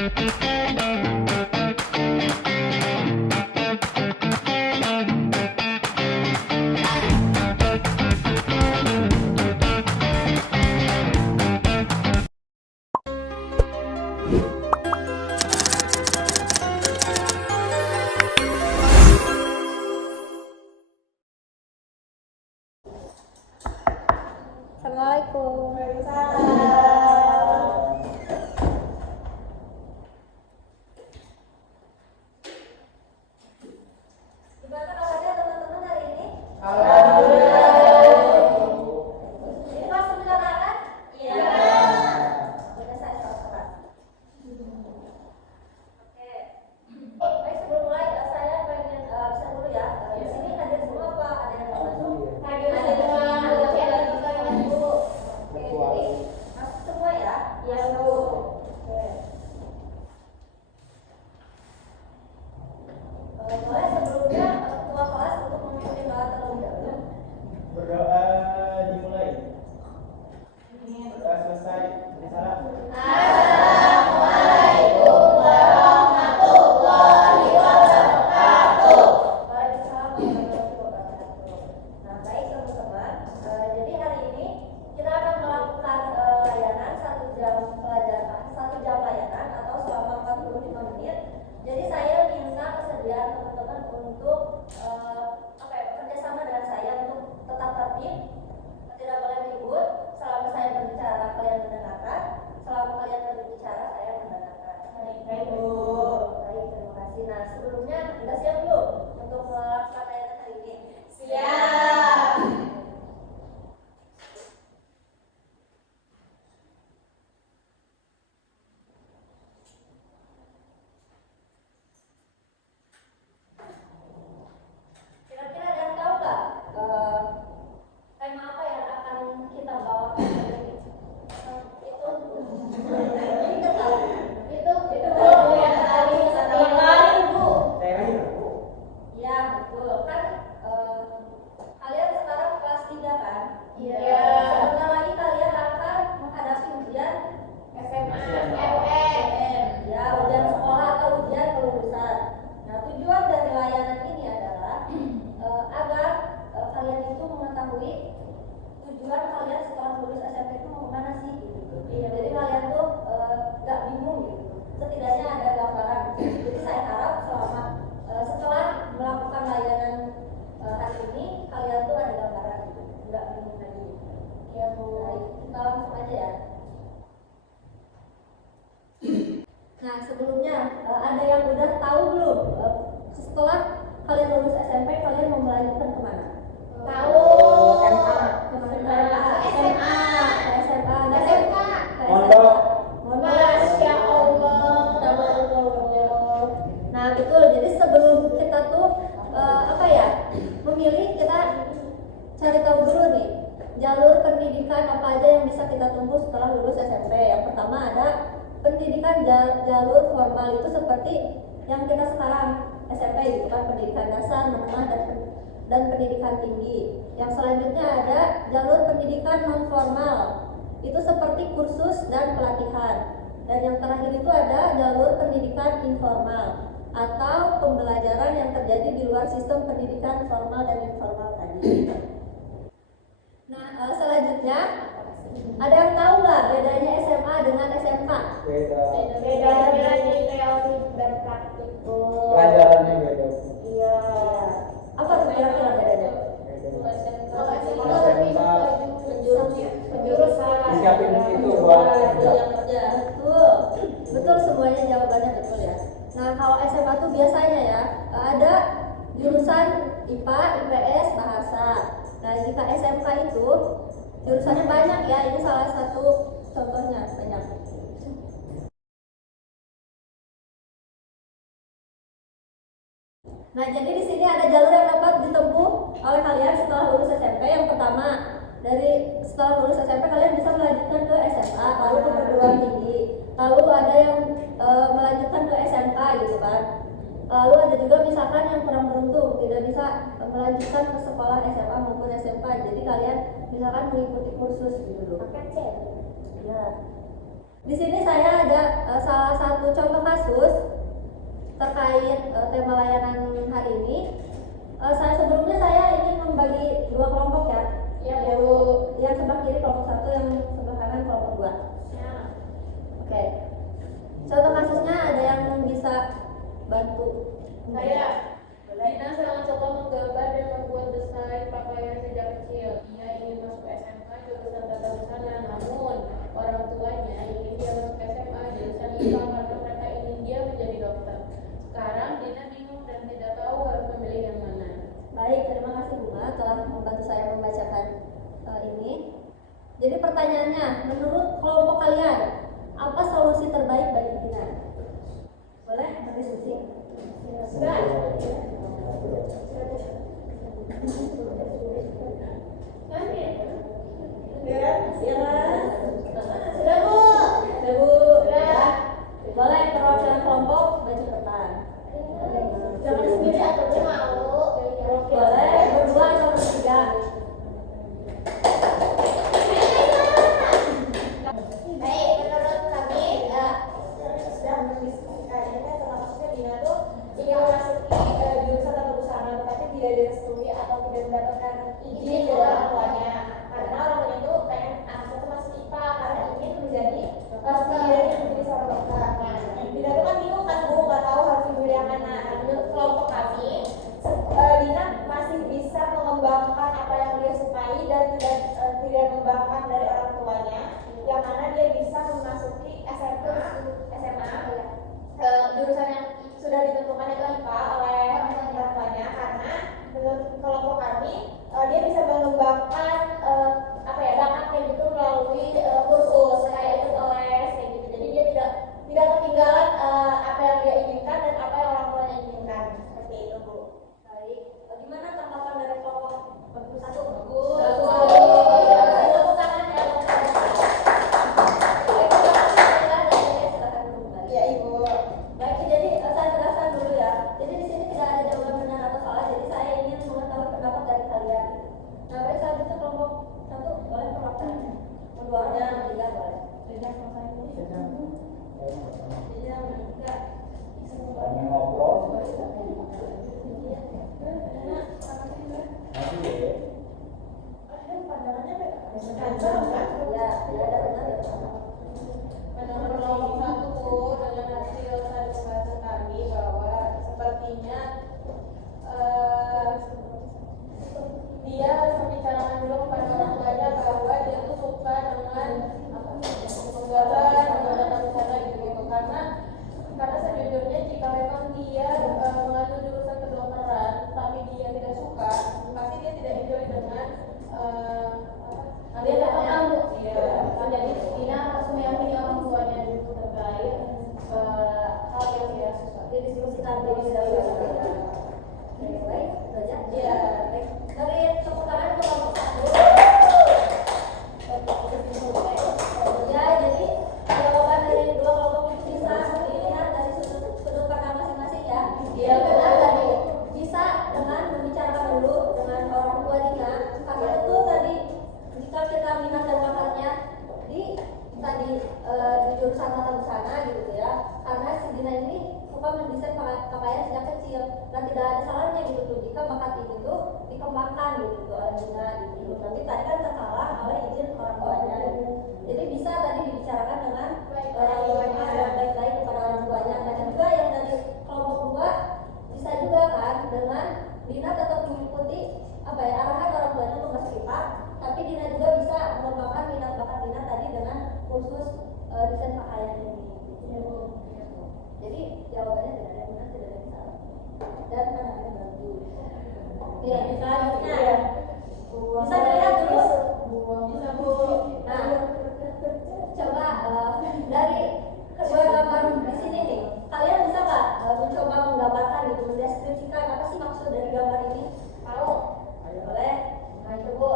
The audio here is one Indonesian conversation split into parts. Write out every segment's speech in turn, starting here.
Assalamualaikum. Gimana kabarnya teman-teman hari ini? Ini kelas 9 kan? Iya. Udah saya salah. Oke. Baik, sebelum mulai saya pengen bisa dulu ya. Di sini hadir semua apa? Ada yang mau masuk? Hadir semua. Oke, jadi masuk semua ya? Iya, Bu. Oke. Boleh sebelumnya ketua kelas untuk memimpin doa terlebih dahulu. Berdoa dimulai. Berdoa selesai. Salam. Assalamualaikum warahmatullahi wabarakatuh. Waalaikumsalam warahmatullahi wabarakatuh. Nah, baik teman-teman. Jadi hari ini kita akan melakukan layanan 1 jam pelajaran, 1 jam layanan atau selama 45 menit. Jadi saya minta kesediaan teman-teman untuk bekerjasama dengan saya untuk tetap tertib, tidak boleh ribut. Selama saya berbicara kalian mendengarkan, selama kalian berbicara saya mendengarkan. Baik, Bu. Baik, terima kasih. Nah, sebelumnya sudah siap belum untuk melakukan layanan hari ini? Siap. Kira-kira ada yang tahu nggak tema apa yang akan kita bawakan hari ini? Itu Bu yang tadi Bu. Ya betul kan, kalian sekarang kelas 3 kan? Iya. Sebentar lagi kalian akan menghadapi ujian SMA, UN, ya ujian sekolah atau ujian kelulusan. Nah, tujuan dari layanan ini adalah agar kalian itu mengetahui tujuan kalian setelah lulus SMP itu mau kemana sih gitu. Jadi kalian tuh gak bingung gitu. Setidaknya ada gambaran. Jadi saya harap selama setelah melakukan layanan hari ini kalian tuh ada gambaran gitu. Gak bingung lagi. Ya Bu. Baik, kita langsung aja ya. Nah, sebelumnya ada yang udah tahu belum setelah kalian lulus SMP kalian mau melanjutkan kemana? Tahu. Mondok. Masya Allah. Nah, betul. Jadi sebelum kita tuh memilih, kita cari tahu dulu nih jalur pendidikan apa aja yang bisa kita tempuh setelah lulus SMP. Yang pertama ada pendidikan jalur formal, itu seperti yang kita sekarang SMP gitu kan, pendidikan dasar, menengah dan pendidikan tinggi. Yang selanjutnya ada jalur pendidikan non formal, itu seperti kursus dan pelatihan. Dan yang terakhir itu ada jalur pendidikan informal atau pembelajaran yang terjadi di luar sistem pendidikan formal dan informal tadi. Nah, selanjutnya ada yang tahu nggak bedanya SMA dengan SMK? Bedanya di teori dan praktik. Pelajarannya beda. Iya. Apa tuh kira-kira bedanya? Penjurusan. Disiapin itu buat kerja. Betul. Betul, semuanya jawabannya betul ya. Nah, kalau SMA tuh biasanya ya ada jurusan IPA, IPS, bahasa. Nah, jika SMK itu jurusannya banyak ya. Ini salah satu contohnya, banyak. Nah, jadi di sini ada jalur yang dapat ditempuh oleh kalian setelah lulus SMP. Yang pertama, setelah lulus SMP kalian bisa melanjutkan ke SMA, lalu ke perguruan tinggi. Lalu ada yang melanjutkan ke SMK gitu kan. Lalu ada juga misalkan yang kurang beruntung tidak bisa melanjutkan ke sekolah SMA maupun SMK. Jadi kalian misalkan mengikuti kursus gitu dulu. Ya. Di sini saya ada salah satu satu contoh kasus terkait tema layanan hari ini. Sebelumnya saya ingin membagi dua kelompok ya. Yang sebelah kiri kelompok 1, yang sebelah kanan kelompok 2. Oke. Contoh kasusnya ada yang bisa bantu? Saya Dina sangat suka menggambar dan membuat desain pakaian sejak kecil. Ia ingin masuk SMA jurusan tata busana, namun orang tuanya ingin dia masuk SMA jurusan IPA karena mereka ingin dia menjadi dokter. Sekarang Dina bingung dan tidak tahu harus memilih yang mana. Baik, terima kasih Bunga telah membantu saya membacakan ini. Jadi pertanyaannya, menurut kelompok kalian, apa solusi terbaik bagi Dina? Boleh berdiskusi? Sudah. Sudah Bu. Boleh perwakilan kelompok baju depan. Jangan sendiri atau malu. Boleh berdua atau bertiga. Baik, menurut kami sudah mendiskusikan ini kan termasuknya Dina tuh ingin memasuki jurusan tata busana tetapi tidak direstui atau tidak mendapatkan izin dari orang tuanya karena orang tuanya tuh pengen anaknya tuh masuk IPA karena ingin menjadi menjadi seorang dokter. Nah, Dina tuh kan bingung kan Bu, nggak tahu harus memilih yang mana. Nah, menurut kelompok kami, Dina masih bisa mengembangkan apa yang dia sukai dan tidak membangkang dari orang tuanya, yang mana dia bisa memasuki SMA jurusan yang sudah ditentukan itu IPA oleh orang tuanya, karena menurut kelompok kami dia bisa mengembangkan bakatnya gitu melalui kursus kayak ikut les kayak gitu. Jadi dia tidak ketinggalan apa yang dia inginkan dan apa yang orang tuanya inginkan, seperti itu Bu. Baik, gimana tanggapan dari kelompok 1? Bagus. Tepuk tangan ya. Ya Ibu. Baik, jadi saya jelaskan dulu ya. Jadi di sini tidak ada jawaban benar atau salah. Jadi saya ingin mengetahui pendapat dari kalian. Nah, baik, selanjutnya kelompok 1 boleh perwakilannya. Kedua orang dan ketiga boleh. Tidak selesai dulu. Tidak. Kami ngobrol. Pandangannya beda. Ya, tidak ada benar ya. Menurut kelompok 1 dengan hasil tadi pembahasan kami bahwa sepertinya dia membicarakan dulu kepada orang tuanya bahwa dia tuh suka dengan menggambar, menggunakan busana gitu karena sejujurnya jika memang dia mengambil jurusan kedokteran tapi dia tidak suka, pasti dia tidak enjoy dengan Dia tak tahu. Iya, jadi Dina harus meyakini orang tuanya dulu terkait hal yang dia suka. Didiskusikan dulu dahulu. Baik, itu aja. Iya. Baik. Dari tepuk tangan kelompok 1. Ya, jadi jawaban dari dua kelompok itu bisa dilihat dari sudut pandang masing-masing ya. Iya, Benar tadi bisa dengan membicarakan dulu dengan orang tua Dina, karena itu tadi jika kita minat dan bakatnya di jurusan tata busana gitu ya, karena si Dina ini suka mendesain pakaian sejak kecil dan tidak ada salahnya gitu tuh jika bakat ini tuh dikembangkan gitu oleh Dina gitu. Nanti tadi kan terhalang oleh izin orang tuanya gitu. Jadi bisa tadi dibicarakan dengan baik-baik kepada orang tuanya, dan juga yang dari kelompok 2 bisa juga kan dengan Dina tetap mengikuti arahan orang tuanya untuk masuk IPA, tapi Dina juga bisa mengembangkan minat bakat Dina tadi dengan kursus desain pakaian ini. Jadi jawabannya tidak ada yang benar, tidak ada yang salah, dan pandangannya bagus. Ya, selanjutnya bisa dilihat dulu. Bisa Bu. Nah, coba dari kedua gambar di sini nih, kalian bisa nggak mencoba menggambarkan gitu, mendeskripsikan apa sih maksud dari gambar ini? Tahu? Boleh? Nah itu Bu,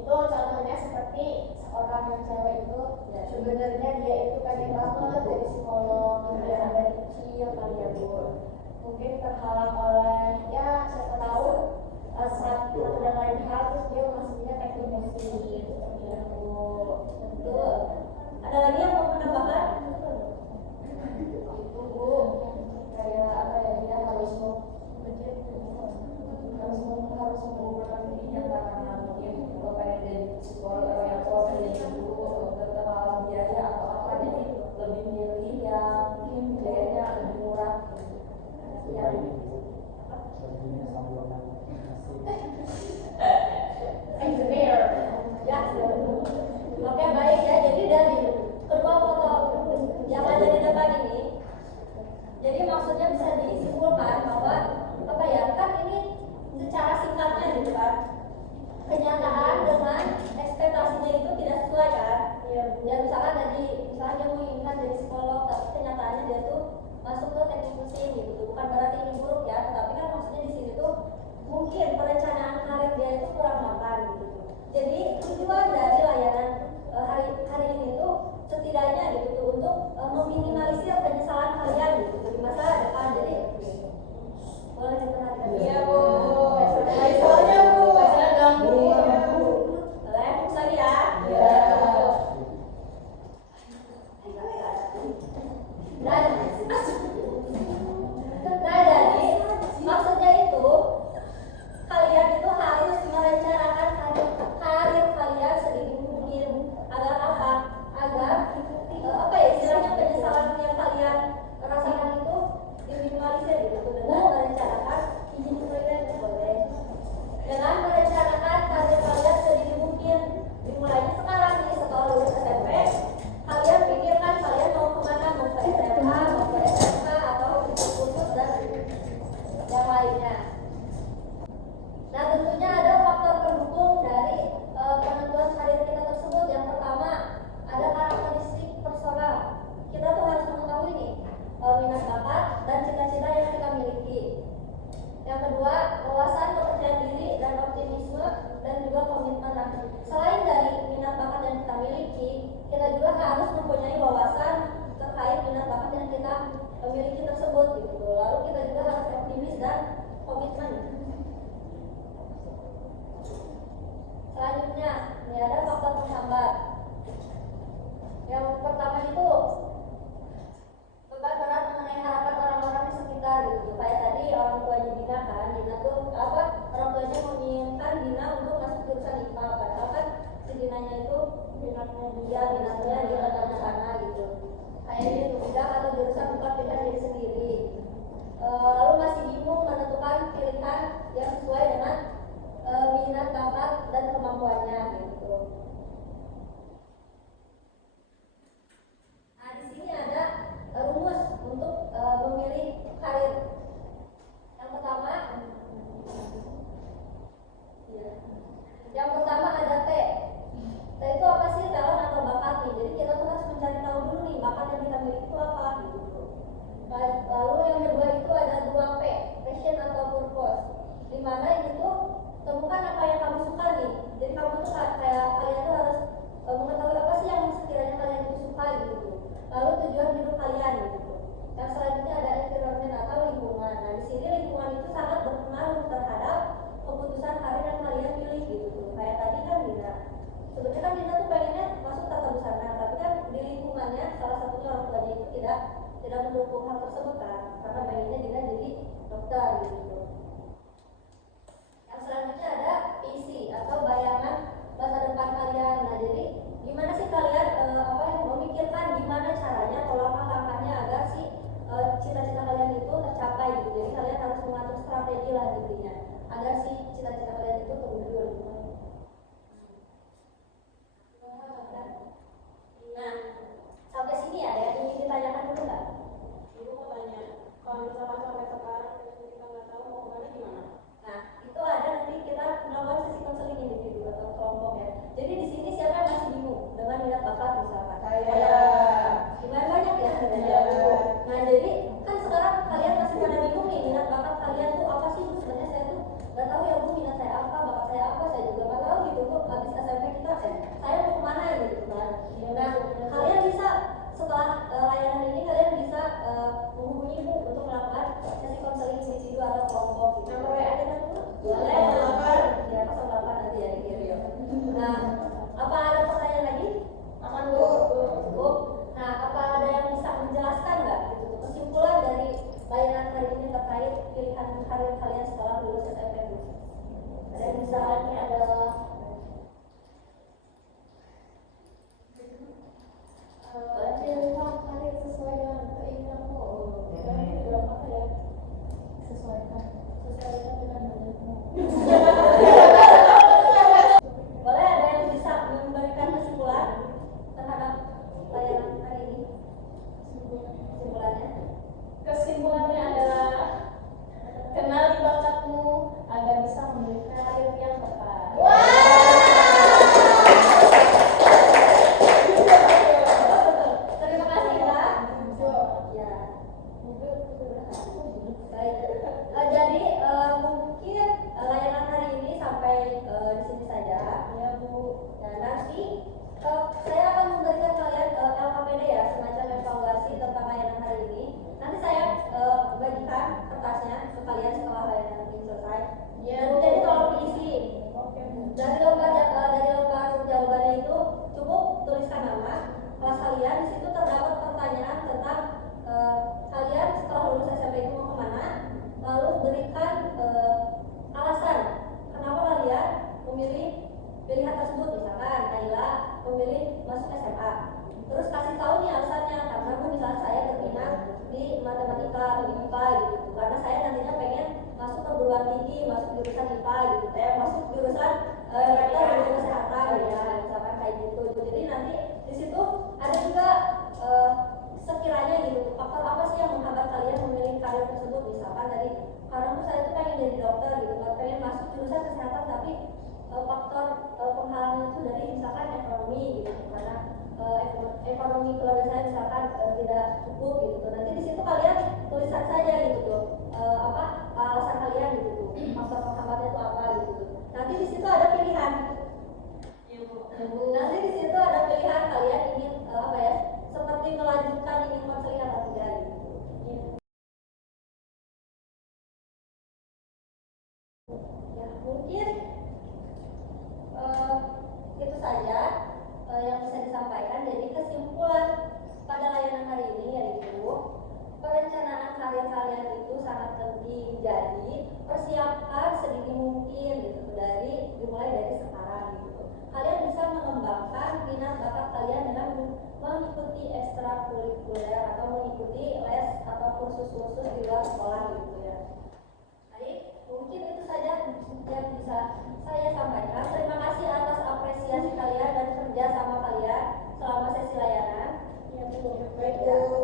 itu contohnya seperti seorang yang cewek itu sebenarnya dia itu pengen banget jadi psikolog dari kecil kali ya Bu. Mungkin terhalang oleh ya siapa tahu satu dan lain hal, terus dia masuknya teknik mesin seperti itu. Betul. Ada lagi yang mau menambahkan? Jadi maksudnya bisa disimpulkan bahwa apa ya, kan ini secara singkatnya gitu kan, kenyataan dengan ekspektasinya itu tidak sesuai kan. Ya misalkan misalnya dia menginginkan jadi psikolog, tapi kenyataannya dia tuh masuk ke teknik mesin gitu. Bukan berarti ini buruk ya, tetapi kan maksudnya di sini tuh mungkin perencanaan karir dia itu kurang mapan gitu. Jadi tujuan dari layanan hari ini tuh setidaknya gitu tuh untuk meminimalisir penyesalan kalian gitu di masa depan. Jadi boleh diperhatikan. Iya Bu. Soalnya Bu. Saya ganggu. Boleh fokus lagi ya. Iya. Nah jadi maksudnya itu kalian itu harus merencanakan karir kalian sedini mungkin agar apa? Agar apa ya istilahnya penyesalan yang kalian rasakan itu diminimalisir gitu dengan merencanakan boleh. Dengan merencanakan karir kalian sedini mungkin dimulainya sekarang nih setelah lulus SMP. Kalian pikirkan kalian mau kemana, mau ke SMA, mau ke SMK atau kursus dan yang lainnya. Nah tentunya ada faktor pendukung dari penentuan karir kita tersebut. Yang pertama ada karakteristik personal. Kita tuh harus mengetahui nih minat bakat dan cita-cita yang kita miliki. Yang kedua wawasan, kepercayaan diri dan optimisme dan juga komitmen. Nah, selain dari minat bakat yang kita miliki, kita juga harus mempunyai wawasan terkait minat bakat yang kita miliki tersebut gitu. Lalu kita juga harus optimis dan komitmen. Selanjutnya, ini ada faktor penghambat. Yang pertama itu beban berat mengenai harapan orang-orang di sekitar gitu. Kayak tadi orang tuanya Dina kan, Dina tuh apa? Orang tuanya menginginkan Dina untuk masuk jurusan IPA, padahal kan si Dinanya itu minatnya dia datang ke sana gitu. Kayak gitu, tidak atau jurusan bukan pilihan diri sendiri. Lalu masih bingung menentukan pilihan yang sesuai dengan minat bakat dan kemampuannya gitu. Nah di sini ada rumus untuk memilih karir. Yang pertama, ada T. T itu apa sih? Talent atau bakat nih. Jadi kita tuh harus mencari tahu dulu nih bakat yang kita miliki itu apa gitu. Lalu yang kedua itu ada 2P, passion atau purpose. Dimana ini tuh temukan apa yang kamu suka nih. Jadi kamu tuh kayak kalian tuh harus mengetahui apa sih yang sekiranya kalian itu suka gitu. Lalu tujuan hidup kalian gitu. Yang selanjutnya ada environment atau lingkungan. Nah di sini lingkungan itu sangat berpengaruh terhadap keputusan karir yang kalian pilih gitu. Kayak tadi kan Dina. Sebenarnya kan Dina tuh pengennya masuk tata busana, tapi kan di lingkungannya salah satunya orang tuanya itu tidak mendukung hal tersebut kan, karena pengennya Dina jadi dokter gitu. Yang selanjutnya ada visi atau bayangan masa depan kalian. Nah jadi gimana sih kalian memikirkan gimana caranya atau langkah-langkahnya agar si cita-cita kalian itu tercapai gitu. Jadi kalian harus mengatur strategi lah intinya agar si cita-cita kalian itu terwujud. Nah sampai sini ada yang ingin ditanyakan dulu nggak? Ibu mau tanya, kalau misalkan sampai sekarang kita nggak tahu mau kemana gimana? Nah itu ada nanti kita melakukan sesi konseling individu atau kelompok ya. Jadi di sini siapa yang masih bingung dengan minat bakat misalkan? Saya. Gimana banyak ya? Nah jadi kan sekarang kalian masih pada bingung nih minat bakat kalian tuh apa sih? Bu sebenarnya saya tuh nggak tahu ya Bu minat saya apa, bakat saya apa, saya juga nggak tahu gitu Bu. Habis SMP kita saya mau kemana gitu kan? Nah kalian bisa setelah layanan ini kalian bisa menghubungi Bu untuk melakukan sesi konseling individu atau kelompok. Nomor WA kita dulu? Boleh. Ya 08 nanti ya di kiri ya. Nah apa ada pertanyaan lagi? Aman Bu. Bu. ya. Baik. Jadi mungkin layanan hari ini sampai di sini saja. Ya Bu. Dan nanti saya akan memberikan kalian LKPD ya, semacam evaluasi tentang layanan hari ini. Nanti saya bagikan kertasnya ke kalian setelah layanan ini selesai. Ya, Dan jadi tolong diisi. Dari lembar jawabannya itu cukup tuliskan nama, kelas kalian. Di situ terdapat pertanyaan tentang kalian setelah lulus SMP itu mau kemana, lalu berikan alasan kenapa kalian memilih pilihan tersebut. Misalkan Naila memilih masuk SMA, terus kasih tahu nih alasannya, karena misalnya saya berminat di matematika atau di IPA gitu, karena saya nantinya pengen masuk perguruan tinggi, masuk jurusan IPA gitu, saya masuk jurusan ilmu kesehatan ya, misalkan kayak gitu. Jadi nanti di situ ada juga sekiranya gitu, faktor apa sih yang menghambat kalian memilih karir tersebut. Misalkan dari karena saya tuh pengen jadi dokter gitu, pengen masuk jurusan kesehatan, tapi faktor penghalangnya itu dari misalkan ekonomi gitu, karena ekonomi keluarga saya misalkan tidak cukup gitu. Nanti di situ kalian tulisan saja gitu tuh apa alasan kalian gitu tuh, faktor penghambatnya itu apa gitu tuh. Nanti di situ ada pilihan. Nanti di situ ada pilihan kalian ingin apa ya, seperti melanjutkan ingin konseling atau tidak gitu. Ya mungkin itu saja yang bisa disampaikan. Jadi kesimpulan pada layanan hari ini yaitu perencanaan karir kalian itu sangat penting. Jadi persiapkan sedini mungkin gitu, dimulai dari sekarang gitu. Kalian bisa mengembangkan minat bakat kalian dengan mengikuti ekstrakurikuler atau mengikuti les atau kursus-kursus di luar sekolah gitu ya. Baik, mungkin itu saja yang bisa saya sampaikan. Terima kasih atas apresiasi kalian dan kerja sama kalian selama sesi layanan. Ya, Bu. Baik, Bu.